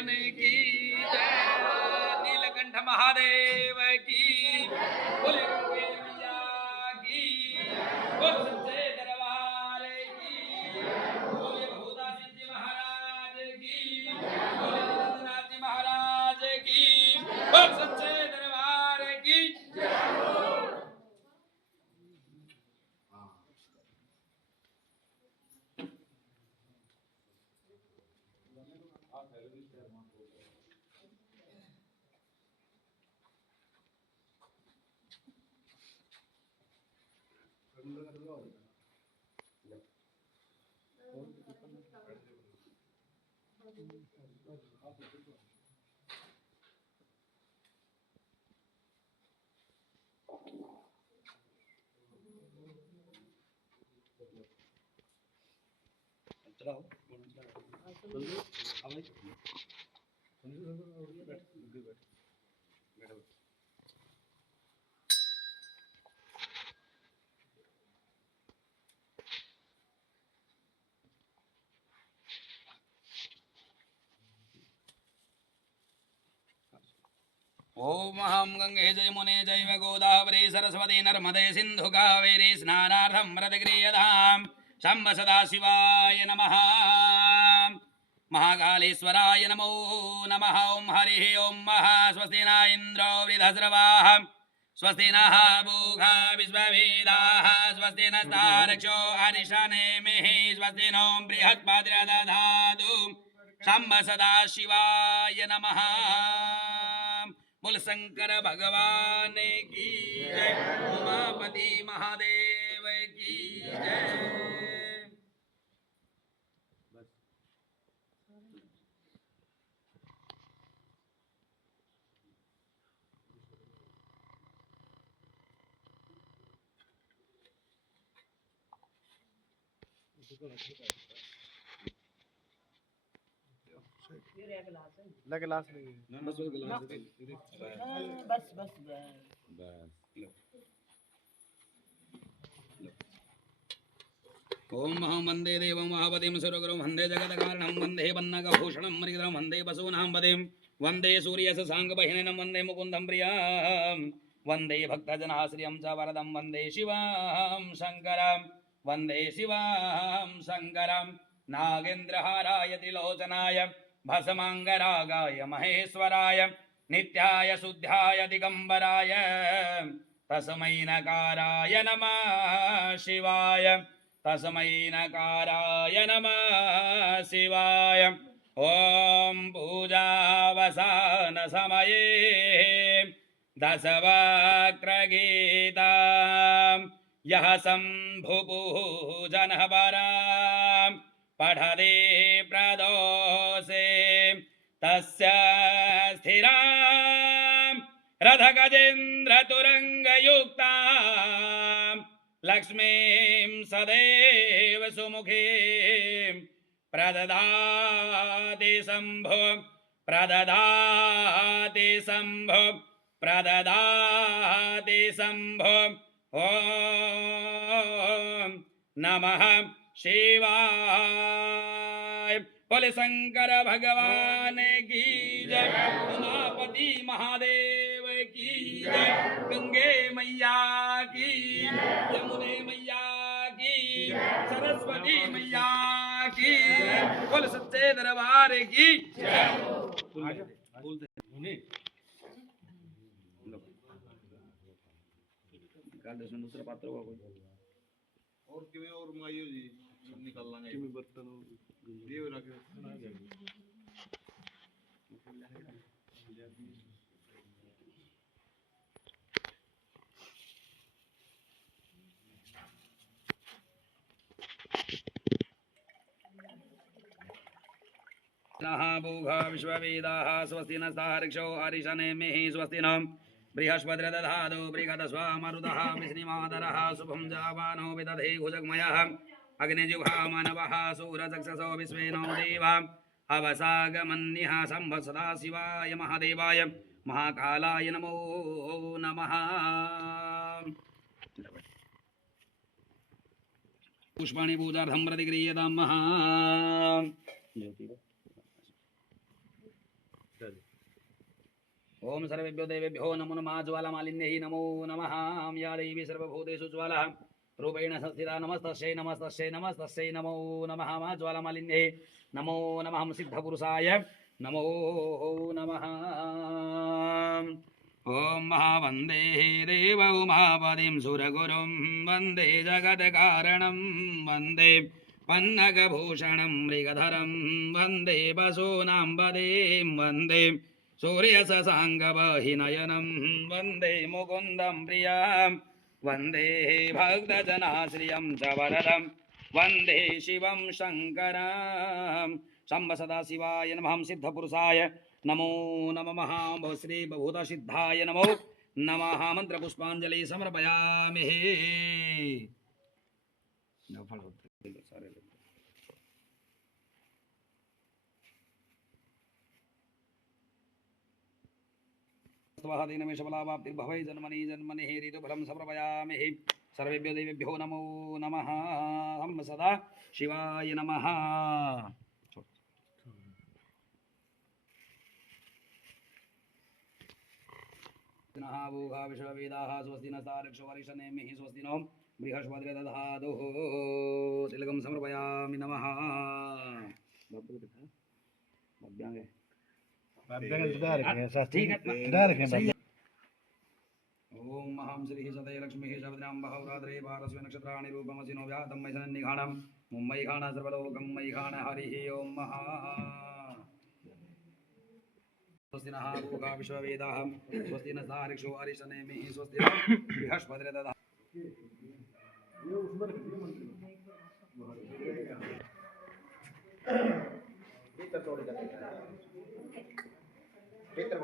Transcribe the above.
भगवान की जय। नीलकंठ महादेव की बोले गंगे मैया की बोल सच्चे दरबार की बोले भूता सिद्धि महाराज की बोले जगन्नाथ जी महाराज की बोल सच्चे दरबार की चलाओ ओम अहं गंगे जयमुने जैव गोदावरी सरस्वती नर्मदे सिंधु कावेरी स्नानार्थं व्रतक्रियताम् शम्भ सदाशिवाय नमः महाकालेश्वराय नमो नमः ओं हरिः ओं स्वस्ति न इन्द्रो वृद्धस्रवाः स्वस्ति नः पूषा विश्ववेदाः स्वस्ति नस्तारक्षो अरिष्टनेमिः स्वस्ति नो बृहस्पतिर्दधातु शम्भ सदाशिवाय नमः बोल शंकर भगवान की जय। उमापति महादेव की जय। लगे गिलास बस बस ओम अहं वंदे देवं महापतिं सर्वगुरुं वंदे जगत्कारणं वंदे पन्नगभूषणं मृगधरं वंदे वसूनां पतिं वंदे सूर्यशशाङ्कवाहिनीं वंदे मुकुन्दं प्रियां वंदे भक्तजनाश्रियं च वरदं वंदे शिवां शङ्करं वंदे शिवां शङ्करं नागेन्द्रहाराय त्रिलोचनाय भस्माङ्गरागाय महेश्वराय नित्याय शुद्धाय दिगंबराय तस्मै नकाराय नमः शिवाय तस्मै नकाराय नमः शिवाय ओम पूजावसान समये दशवक्त्रगीता यः शम्भुपूजनः परां पठते प्रदोषे तस्य स्थिरां रथगजेन्द्रतुरङ्गयुक्तां लक्ष्मीं सदैव सुमुखीं प्रददाति शम्भो प्रददाति शम्भो प्रददाति शम्भो ॐ नमः शिवाय। बोले शंकर भगवान की जय। उमापति महादेव की जय। गंगे मैया की यमुने मैया की सरस्वती मैया की बोल सच्चे दरबार की दूसरा पात्र और किमें और मायू जी निकल लांगे किमें बर्तन देव रखे भूघा विश्ववेदाः स्वस्ति नस्तार्क्ष्यो हरिशनेमिः स्वस्ति नः बृहस्पतिर्दधातु बृहदस्वामरुतः विष्णुमादरः शुभं जावानो विदधे भुजगमयः अग्निजुहामनवः सूरचक्षसो विश्वेनो देवा अवसागमन्यः शम्भ सदाशिवाय महादेवाय महाकालाय नमो नमः। पुष्पाणि पूजार्थं प्रतिगृह्यतां ओम सर्वेभ्यो देवेभ्यो नमो नमः ज्वालामालिन्यै नमो नमः या देवी सर्वभूतेषु ज्वाला रूपेण संस्थिता नमस्तस्यै नमस्तस्यै नमस्तस्यै नमो नमः मा ज्वालामालिन्यै नमो नमः सिद्धपुरुषाय नमो नमः ॐ महावन्दे देव उमापतिं सुरगुरुं वन्दे जगत्कारणं वन्दे पन्नगभूषणं मृगधरं वन्दे वसूनां पदें वन्दे सूर्यशशाङ्कवाहिनयनं वन्दे मुकुन्दं प्रियां वन्दे भक्तजनाश्रियं च वरदं वन्दे शिवं शङ्करं शम्भ सदाशिवाय नमः सिद्धपुरुषाय नमो नमः श्री भूतसिद्धाय नमो नमः मंत्रपुष्पाञ्जलि समर्पयामि स्वाहादीनमेशफलावाप्तिर्भवै जन्मनि जन्मनि ऋतुफलं समर्पयामि सर्वेभ्यो देवेभ्यो नमो नमः हम सदा शिवाय नमः भूगा विश्ववेदाः स्वस्ति न तारक्षवरिषनेमिः स्वस्ति नो बृहस्पतिर्दधातुः तिलकं समर्पयामि नमः ओम महां श्री सदय लक्ष्मी शब्दां बहुरात्रे भारस्वे नक्षत्राणि रूपमसिनो व्यातं मैसनन्निघाणं मुम्बई घाण सर्वलोकं मयि घाण हरिः ओम महा स्वस्ति नः भूगा विश्ववेदाः स्वस्ति न तारक्षो अरिषनेमिः स्वस्ति नो बृहस्पतिर्दधातुः Peter